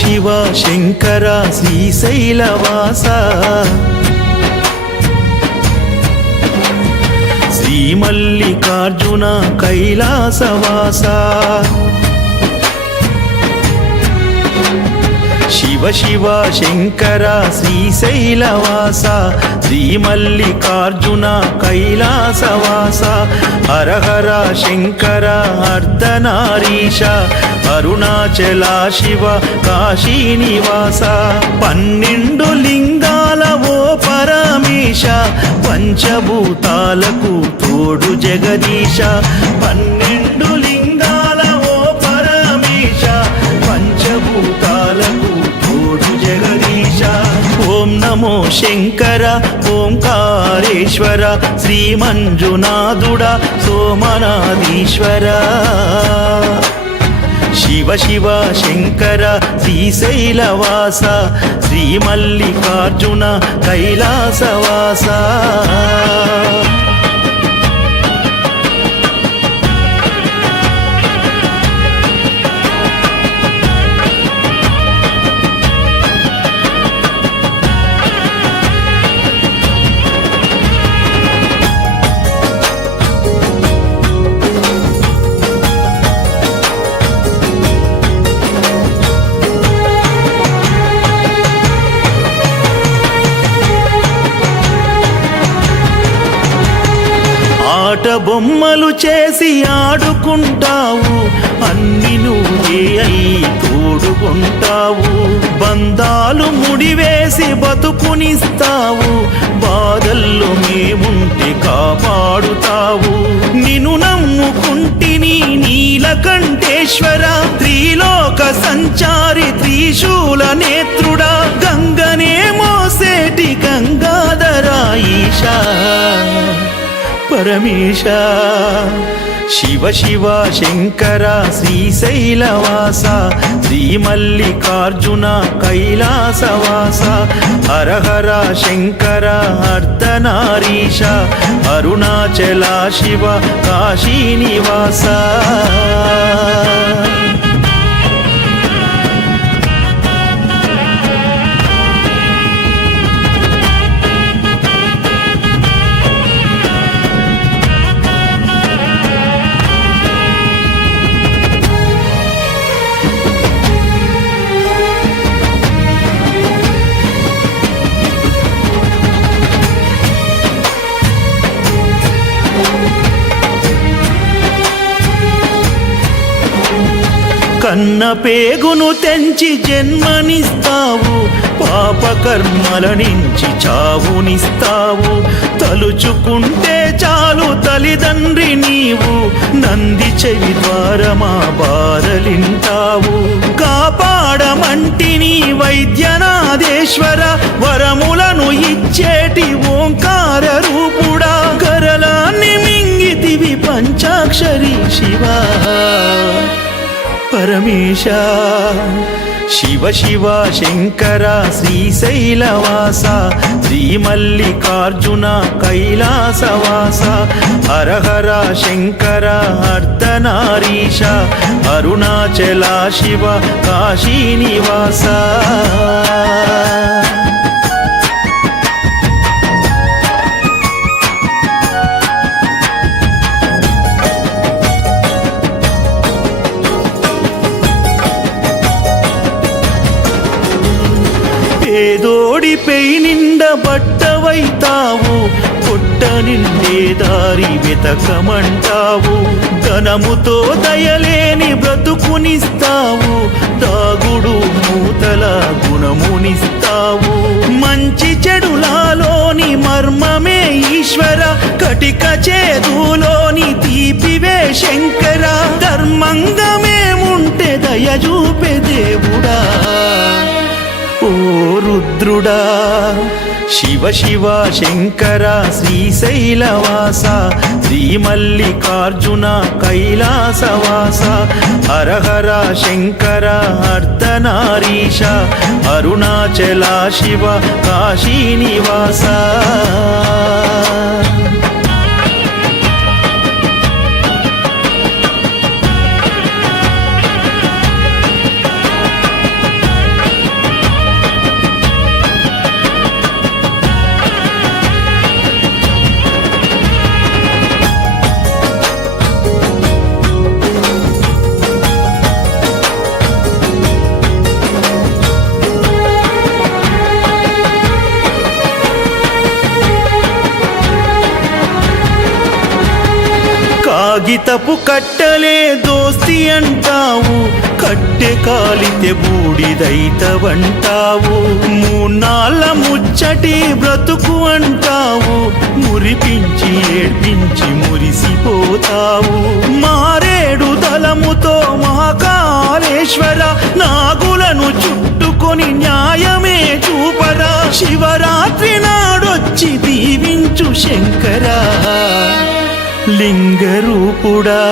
శివ శంకర శ్రీశైలవాస శ్రీ మల్లికార్జున కైలాసవాస శివ శివ శంకర శ్రీశైలవాస శ్రీ మల్లికార్జున కైలాసవాస హర హర శంకర అర్ధనారీశ అరుణాచల శివ కాశీనివాస 12 లింగాల ఓ పరమేశ పంచభూతాలకు తోడు జగదీశ 12 లింగాల ఓ పరమేశ పంచభూతాలకు తోడు జగదీశ ఓం నమో శంకర ఓంకారేశ్వర శ్రీ మంజునాథుడ సోమనాథీశ్వర శివ శివ శంకర శ్రీశైలవాస శ్రీ మల్లికార్జున కైలాసవాస ఆట బొమ్మలు చేసి ఆడుకుంటావు అన్ని నువ్వే అయి తోడుకుంటావు బంధాలు ముడివేసి బతుకునిస్తావు బాధల్లో మేముంటే కాపాడుతావు నిన్ను నమ్ముకుంటిని నీలకంఠేశ్వర త్రిలోక సంచారి త్రిశూల నేత్రుడా గంగనే మోసేటి గంగాధర ఈశా పరమేశ శివ శివ శంకర శ్రీశైలవాస శ్రీ మల్లికార్జున కైలాసవాస హర హర శంకర అర్ధనారీశ అరుణాచల శివ కాశీనివాస కన్న పేగును తెంచి జన్మనిస్తావు పాపకర్మల నుంచి చావునిస్తావు తలుచుకుంటే చాలు తల్లిదండ్రి నీవు నంది చెవి ద్వారా మా బాధలింటావు కాపాడమంటిని వైద్యనాథేశ్వర వరములను ఇచ్చేటి ఓంకార రూపుడా గరలాన్ని మింగితివి పంచాక్షరి శివ పరమేశ శివ శివ శంకర శ్రీశైలవాస శ్రీ మల్లికార్జున కైలాసవాస హర హర శంకర అర్ధనారీశ అరుణాచల శివ కాశీనివాస పేదోడిపై నిండ బట్టవైతావు పొట్ట నిండే దారి వెతకమంటావు ధనముతో దయలేని బ్రతుకునిస్తావు దాగుడు మూతల గుణమునిస్తావు మంచి చెడులాలోని మర్మమే ఈశ్వర కటిక చేదులోని తీపివే శంకర ధర్మంగమేముంటే దయ చూపే దేవుడా ఓ రుద్రుడా శివ శివ శంకర శ్రీశైలవాస శ్రీ మల్లికార్జున కైలాసవాస హర హర శంకర అర్ధనారీశ అరుణాచల శివ కాశీనివాస కాగితపు కట్టలే దోస్తి అంటావు, కట్టె కాలితే బూడిదైతవంటావు. మూన్నాళ్ళ ముచ్చటి బ్రతుకు అంటావు, మురిపించి ఏడ్పించి మురిసిపోతావు. మారేడు దళముతో మహాకాళేశ్వర నాగులను చుట్టుకొని న్యాయమే చూపరా. శివరాత్రి నాడొచ్చి దీవించు శంకరా. లింగరూపుడా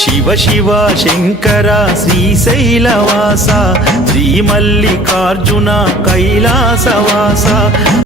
శివ శివ శంకర శ్రీశైలవాస, శ్రీ మల్లికార్జున కైలాసవాస.